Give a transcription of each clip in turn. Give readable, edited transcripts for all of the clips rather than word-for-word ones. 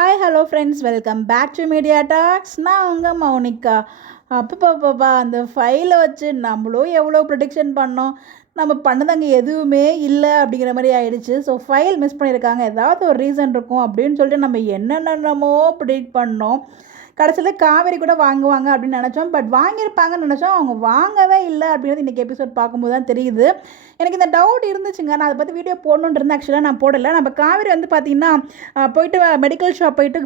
Hi hello friends, welcome back to media talks. நான் உங்கள் மௌனிகா. அப்பப்பா அந்த ஃபைலை வச்சு நம்மளும் எவ்வளோ ப்ரிடிக்ஷன் பண்ணோம். நம்ம பண்ணது அங்கே எதுவுமே இல்லை அப்படிங்கிற மாதிரி ஆயிடுச்சு. ஸோ ஃபைல் மிஸ் பண்ணியிருக்காங்க, ஏதாவது ஒரு ரீசன் இருக்கும் அப்படின்னு சொல்லிட்டு நம்ம என்னென்னமோ ப்ரிடிக்ட் பண்ணோம். கடைசியில் காவேரி கூட வாங்குவாங்க அப்படின்னு நினச்சோம். பட் வாங்கியிருப்பாங்கன்னு நினச்சோம், அவங்க வாங்கவே இல்லை அப்படிங்கிறது இன்றைக்கி எபிசோட் பார்க்கும்போது தான் தெரியுது. எனக்கு இந்த டவுட் இருந்துச்சுங்க. நான் அதை பற்றி வீடியோ போடணுன்னு இருந்தேன். ஆக்சுவலாக நான் போடலை. நம்ம காவேரி வந்து பார்த்திங்கன்னா போயிட்டு மெடிக்கல் ஷாப் போயிட்டு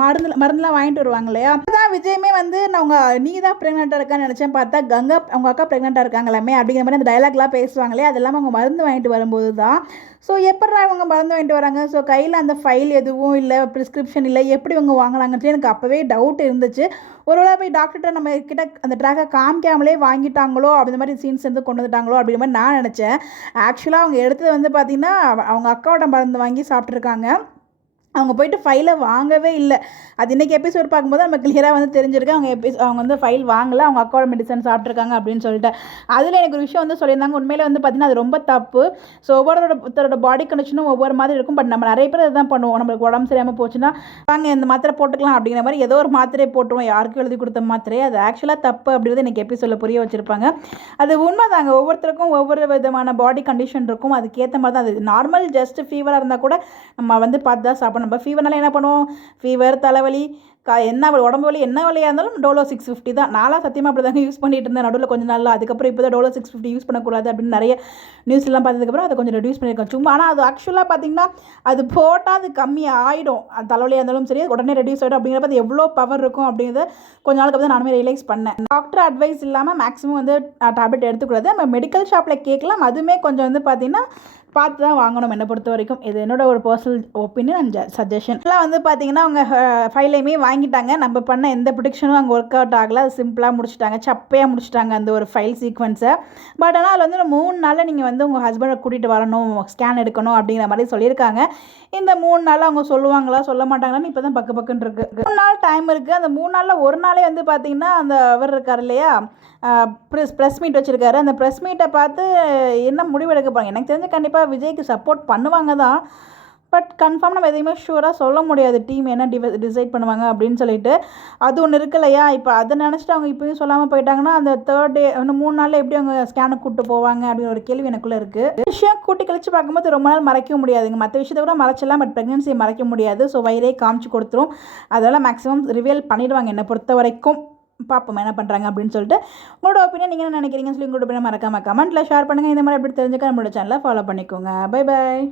மருந்துலாம் வாங்கிட்டு வருவாங்க இல்லையா. அதான் விஜயமே வந்து நான் நீ தான் ப்ரெக்னெண்ட்டாக இருக்கான்னு நினச்சேன். பார்த்தா கங்கா அவங்க அக்கா ப்ரெக்னெண்ட்டாக இருக்காங்களாமே அப்படிங்கிற மாதிரி அந்த டைலாக்லாம் பேசுவாங்களே, அது இல்லாமல் அவங்க மருந்து வாங்கிட்டு வரும்போது தான். ஸோ எப்படா இவங்க மருந்து வாங்கிட்டு வராங்க, ஸோ கையில் அந்த ஃபைல் எதுவும் இல்லை, ப்ரிஸ்கிரிப்ஷன் இல்லை, எப்படி இவங்க வாங்கினாங்கன்னு எனக்கு அப்போவே டவுட் இருந்துச்சு. ஒருவேளை போய் டாக்டர்கிட்ட நம்ம கிட்ட அந்த ட்ராக்கை காமிக்காமலே வாங்கிட்டாங்களோ, அப்படி மாதிரி சீன்ஸ் வந்து கொண்டு வந்துட்டாங்களோ அப்படிங்கிற மாதிரி நான் நினச்சேன். ஆக்சுவலாக அவங்க எடுத்தது வந்து பார்த்திங்கன்னா அவங்க அக்காவோட மருந்து வாங்கி சாப்பிட்ருக்காங்க. அவங்க போயிட்டு ஃபைலை வாங்கவே இல்லை. அது இன்றைக்கி எபிசோட் பார்க்கும்போது நம்ம கிளியராக வந்து தெரிஞ்சிருக்கு. அவங்க வந்து ஃபைல் வாங்கலை, அவங்க அக்காவோட மெடிசன் சாப்பிட்ருக்காங்க அப்படின்னு சொல்லிட்டு. அதில் எனக்கு ஒரு விஷயம் வந்து சொல்லியிருந்தாங்க. உண்மையிலே வந்து பார்த்திங்கன்னா அது ரொம்ப தப்பு. ஸோ ஒவ்வொருத்தரோட பாடி கண்டிஷனும் ஒவ்வொரு மாதிரி இருக்கும். பட் நம்ம நிறைய பேர் இதுதான் பண்ணுவோம். நம்மளுக்கு உடம்பு சரியாமல் போச்சுன்னா வாங்க இந்த மாத்திரை போட்டுக்கலாம் அப்படிங்கிற மாதிரி ஏதோ ஒரு மாத்திரையை போட்டுருவோம், யாருக்கும் எழுதி கொடுத்த மாத்திரையே. அது ஆக்சுவலாக தப்பு அப்படிங்கிறது எனக்கு எபிசோடில் புரிய வச்சுருப்பாங்க. அது உண்மை தாங்க. ஒவ்வொருத்தருக்கும் ஒவ்வொரு விதமான பாடி கண்டிஷன் இருக்கும். அதுக்கேற்ற மாதிரி தான். அது நார்மல் ஜஸ்ட் ஃபீவராக இருந்தால் கூட நம்ம வந்து பார்த்து தான் சாப்பிடணும். நம்ம ஃபீவர்னால என்ன பண்ணுவோம், ஃபீவர், தலைவலி, என்ன உடம்பு வலி, என்ன வலியாக இருந்தாலும் டோலோ 650 தான். நான்லாம் சத்தியமாக அப்படி தாங்க யூஸ் பண்ணிட்டு இருந்தேன் நடுவில் கொஞ்சம் நாளில். அதுக்கப்புறம் இப்போ தான் டோலோ 650 யூஸ் பண்ணக்கூடாது அப்படின்னு நிறைய நியூஸ்லாம் பார்த்ததுக்கப்புறம் அதை கொஞ்சம் ரெடியூஸ் பண்ணியிருக்கேன் சும்மா. ஆனால் அது ஆக்சுவலாக பார்த்திங்கன்னா அது போட்டால் அது கம்மி ஆகிடும். தலைவலியாக இருந்தாலும் சரி உடனே ரெடியூஸ் ஆகிடும். அப்படிங்கிறப்ப அது எவ்வளோ பவர் இருக்கும் அப்படிங்கிறது கொஞ்ச நாளுக்கு வந்து நானுமே ரியலைஸ் பண்ணேன். டாக்டர் அட்வைஸ் இல்லாமல் மேக்ஸிமம் வந்து டேப்லெட் எடுத்துக்கூடாது. நம்ம மெடிக்கல் ஷாப்பில் கேட்கலாம். அதுவுமே கொஞ்சம் வந்து பார்த்திங்கன்னா பார்த்து தான் வாங்கணும் என்னை பொறுத்த வரைக்கும். இது என்னோட ஒரு பர்சனல் ஒப்பீனியன் அண்ட் சஜஷன். எல்லாம் வந்து பார்த்திங்கன்னா அவங்க ஃபைலையுமே வாங்கிட்டாங்க. நம்ம பண்ண எந்த ப்ரிடிக்ஷனும் அங்கே ஒர்க் அவுட் ஆகலை. அது சிம்பிளாக முடிச்சுட்டாங்க, சப்பையாக முடிச்சுட்டாங்க அந்த ஒரு ஃபைல் சீக்வன்ஸை. பட் ஆனால் அதில் வந்து 3 நாளில் நீங்கள் வந்து உங்கள் ஹஸ்பண்டை கூட்டிகிட்டு வரணும், ஸ்கேன் எடுக்கணும் அப்படிங்கிற மாதிரி சொல்லியிருக்காங்க. இந்த 3 நாளில் அவங்க சொல்லுவாங்களா சொல்ல மாட்டாங்களான்னு இப்போ தான் பக்குன்னு இருக்குது. 3 நாள் டைம் இருக்குது. அந்த 3 நாளில் ஒரு நாளே வந்து பார்த்திங்கன்னா அந்த அவர் இருக்கார் இல்லையா, ப்ரெஸ் மீட் வச்சுருக்காரு. அந்த ப்ரெஸ் மீட்டை பார்த்து என்ன முடிவு எடுக்க போகிறாங்க. எனக்கு தெரிஞ்சு கண்டிப்பாக விஜய்க்கு சப்போர்ட் பண்ணுவாங்க தான். பட் கன்ஃபார்ம் நம்ம எதையுமே ஷூராக சொல்ல முடியாது டீம் என்ன டிசைட் பண்ணுவாங்க அப்படின்னு சொல்லிட்டு. அது ஒன்று இருக்கு இல்லையா. இப்போ அதை நினச்சிட்டு அவங்க இப்போயும் சொல்லாமல் போயிட்டாங்கன்னா அந்த 3rd டே இன்னும் 3 நாளில் எப்படி அவங்க ஸ்கேனுக்கு கூப்பிட்டு போவாங்க அப்படின்னு ஒரு கேள்வி எனக்குள்ளே இருக்குது. விஷயம் கூட்டி கழிச்சு பார்க்கும்போது ரொம்ப நாள் மறைக்க முடியாதுங்க. மற்ற விஷயத்தை கூட மறைச்சிடலாம், பட் ப்ரெக்னன்சியை மறைக்க முடியாது. ஸோ வயிறே காமிச்சு கொடுத்துரும். அதெல்லாம் மேக்ஸிமம் ரிவீல் பண்ணிடுவாங்க என்னை பொறுத்த வரைக்கும். பார்ப்போம் என்ன பண்ணுறாங்க அப்படின்னு சொல்லிட்டு. உங்களோட ஒப்பீனியன் நீங்கள் என்ன நினைக்கிறீங்கன்னு சொல்லி உங்களோட ஒப்பீனியன் மறக்காமல் கமெண்ட்டில் ஷேர் பண்ணுங்கள். இந்த மாதிரி எப்படி தெரிஞ்சுக்க நம்மளோட சேனலை ஃபாலோ பண்ணிக்கோங்க. Bye bye.